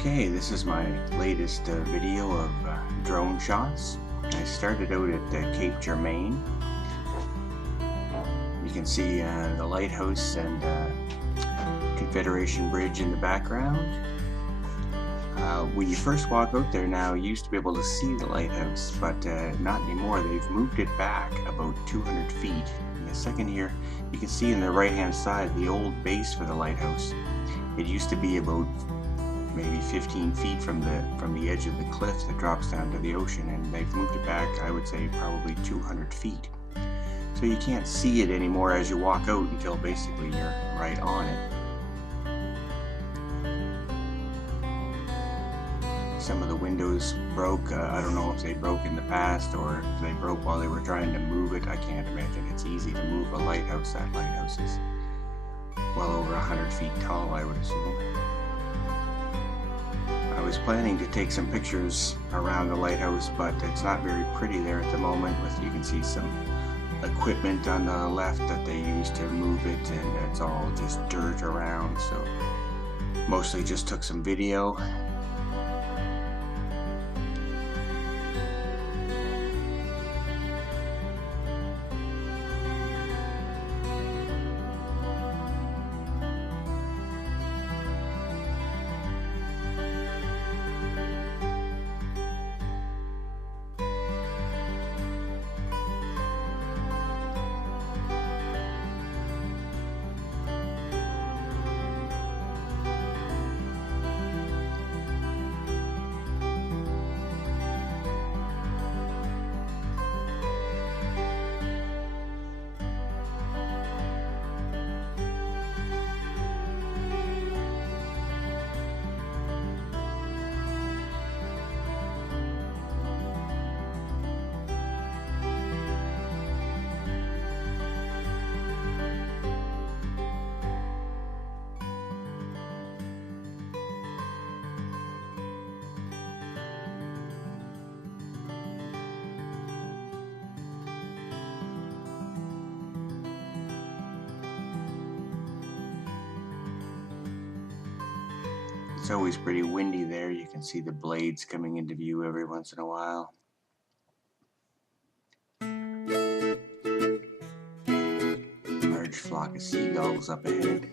Okay, this is my latest video of drone shots. I started out at Cape Jourimain. You can see the lighthouse and Confederation bridge in the background. When you first walk out there now, you used to be able to see the lighthouse, but not anymore. They've moved it back about 200 feet. In the second here, you can see in the right hand side the old base for the lighthouse. It used to be about maybe 15 feet from the edge of the cliff that drops down to the ocean, and they've moved it back, I would say, probably 200 feet. So you can't see it anymore as you walk out until basically you're right on it. Some of the windows broke. I don't know if they broke in the past or if they broke while they were trying to move it. I can't imagine it's easy to move a lighthouse. That lighthouse is well over 100 feet tall, I would assume. I was planning to take some pictures around the lighthouse, but it's not very pretty there at the moment. You can see some equipment on the left that they use to move it, and it's all just dirt around, so mostly just took some video. It's always pretty windy there. You can see the blades coming into view every once in a while. Large flock of seagulls up ahead.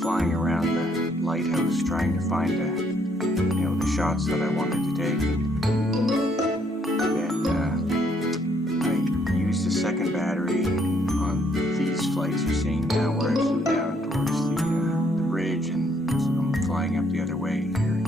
Flying around the lighthouse trying to find the shots that I wanted to take, and then I used the second battery on these flights you're seeing now, where I flew down towards the bridge, and I'm flying up the other way here.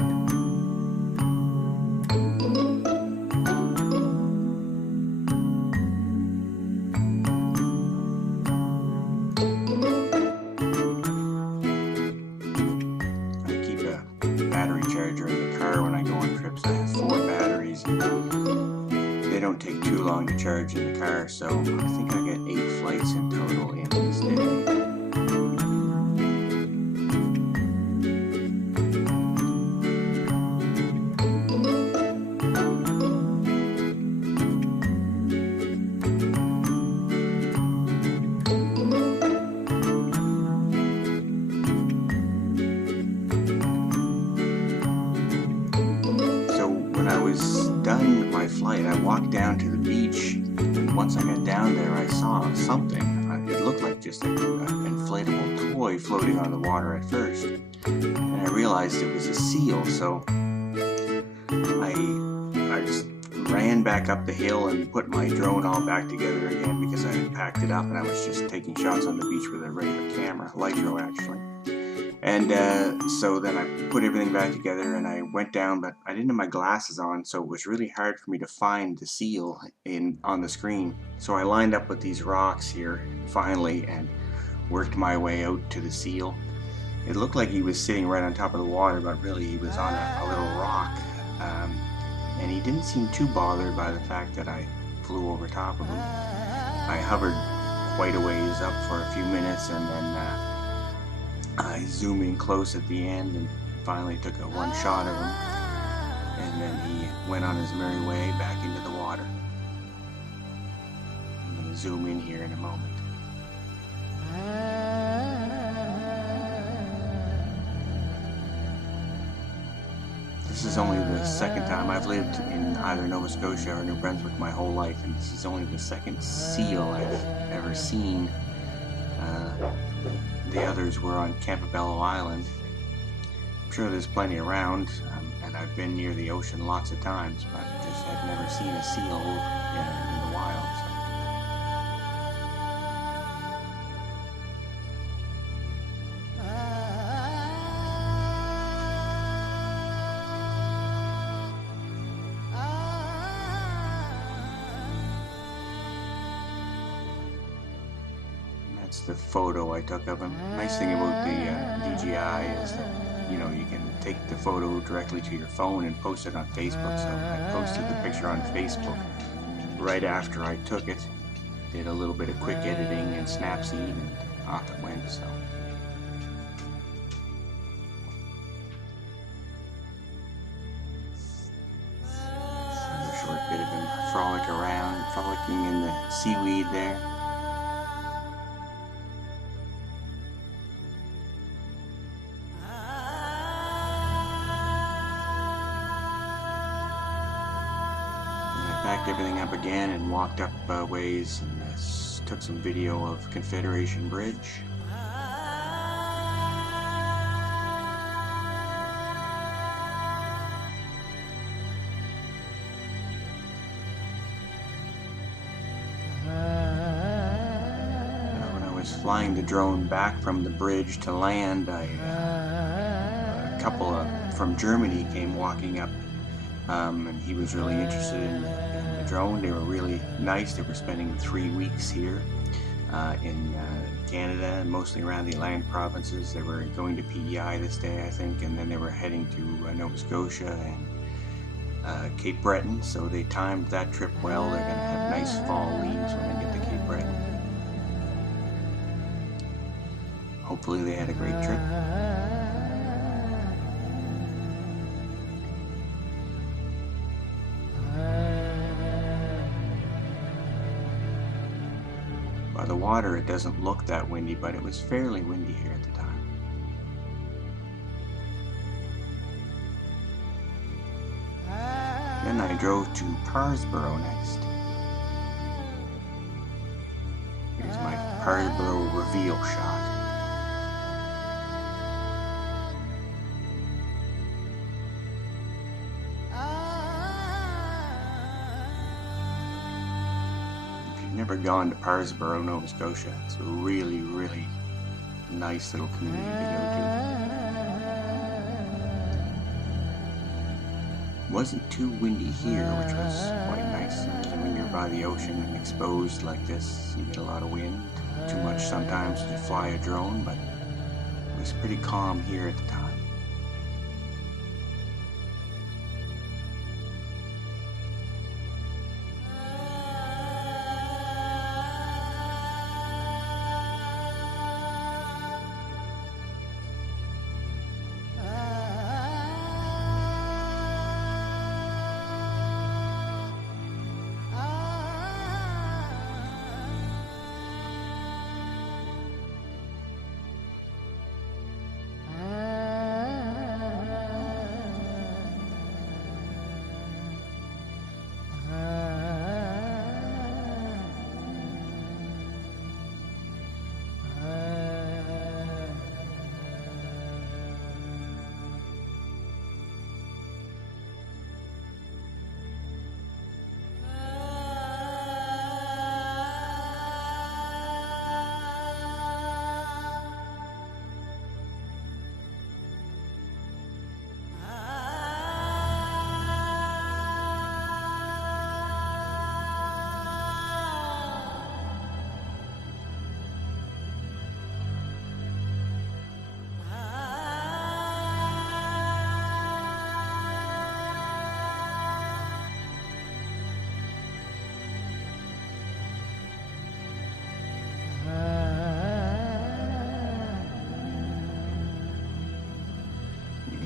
Don't take too long to charge in the car, so I think I get 8 flights in total in this day. was done with my flight, I walked down to the beach, and once I got down there, I saw something. It looked like just an inflatable toy floating on the water at first, and I realized it was a seal, so I just ran back up the hill and put my drone all back together again because I had packed it up and I was just taking shots on the beach with a regular camera, Lighthouse actually. And so then I put everything back together and I went down, but I didn't have my glasses on, so it was really hard for me to find the seal on the screen. So I lined up with these rocks here finally and worked my way out to the seal. It looked like he was sitting right on top of the water, but really he was on a little rock. And he didn't seem too bothered by the fact that I flew over top of him. I hovered quite a ways up for a few minutes, and then I zoomed in close at the end and finally took one shot of him, and then he went on his merry way back into the water. I'm going to zoom in here in a moment. This is only the second time I've lived in either Nova Scotia or New Brunswick my whole life, and this is only the second seal I've ever seen. The others were on Campobello Island. I'm sure there's plenty around, and I've been near the ocean lots of times, but just I've never seen a seal in the wild. That's the photo I took of him. Nice thing about the DJI is that you can take the photo directly to your phone and post it on Facebook. So I posted the picture on Facebook right after I took it. Did a little bit of quick editing and Snapseed, and off it went. So. A short bit of him frolicking in the seaweed there. Packed everything up again and walked up ways and took some video of Confederation Bridge. When I was flying the drone back from the bridge to land, a couple from Germany came walking up. And he was really interested in the drone. They were really nice. They were spending 3 weeks here in Canada, mostly around the Atlantic provinces. They were going to PEI this day, I think, and then they were heading to Nova Scotia and Cape Breton, so they timed that trip well. They're going to have nice fall leaves when they get to Cape Breton. Hopefully they had a great trip. By the water, it doesn't look that windy, but it was fairly windy here at the time. Then I drove to Parrsboro next. Here's my Parrsboro reveal shot. Never gone to Parrsboro, Nova Scotia. It's a really, really nice little community to go to. Wasn't too windy here, which was quite nice. When you're by the ocean and exposed like this, you get a lot of wind. Too much sometimes to fly a drone, but it was pretty calm here at the time.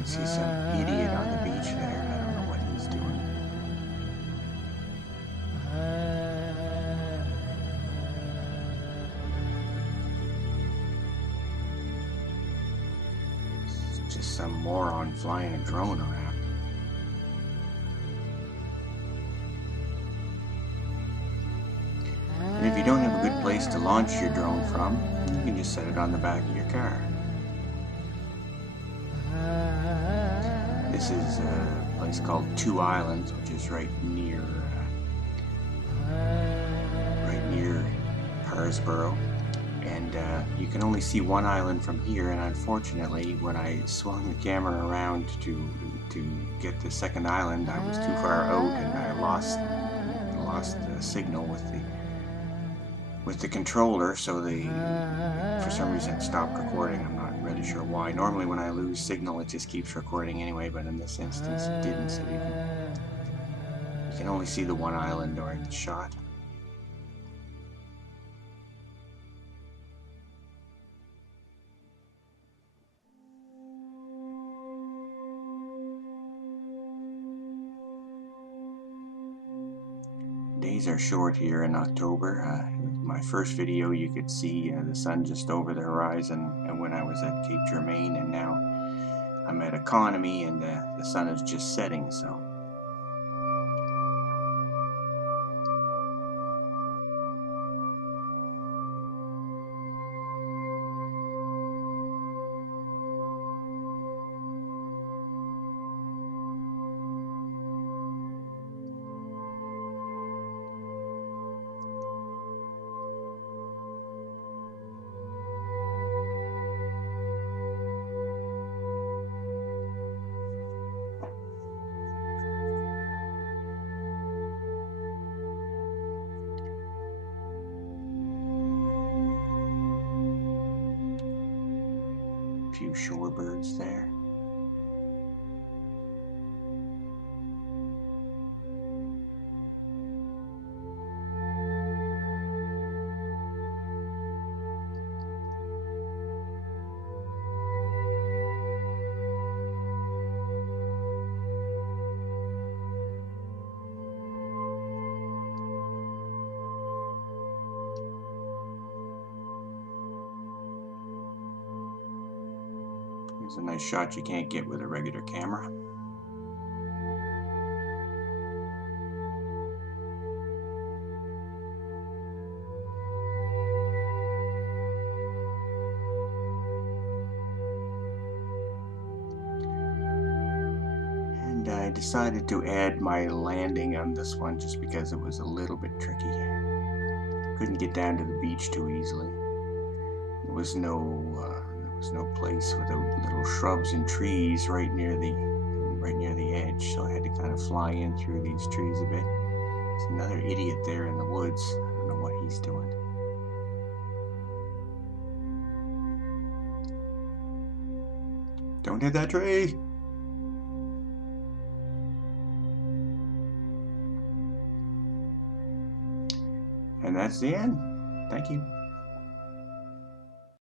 see some idiot on the beach there. I don't know what he's doing. It's just some moron flying a drone around. And if you don't have a good place to launch your drone from, you can just set it on the back of your car. This is a place called Two Islands, which is right near Parrsboro, and you can only see one island from here. And unfortunately, when I swung the camera around to get the second island, I was too far out, and I lost the signal with the controller, so for some reason it stopped recording. I'm not really sure why. Normally when I lose signal it just keeps recording anyway, but in this instance it didn't, so you can only see the one island during the shot. Days are short here in October. My first video you could see the sun just over the horizon when I was at Cape Jourimain, and now I'm at Economy and the sun is just setting, so. Few shorebirds there. It's a nice shot you can't get with a regular camera. And I decided to add my landing on this one just because it was a little bit tricky. Couldn't get down to the beach too easily. There was no place without little shrubs and trees right near the edge, so I had to kind of fly in through these trees a bit. There's another idiot there in the woods. I don't know what he's doing. Don't hit that tree! And that's the end. Thank you.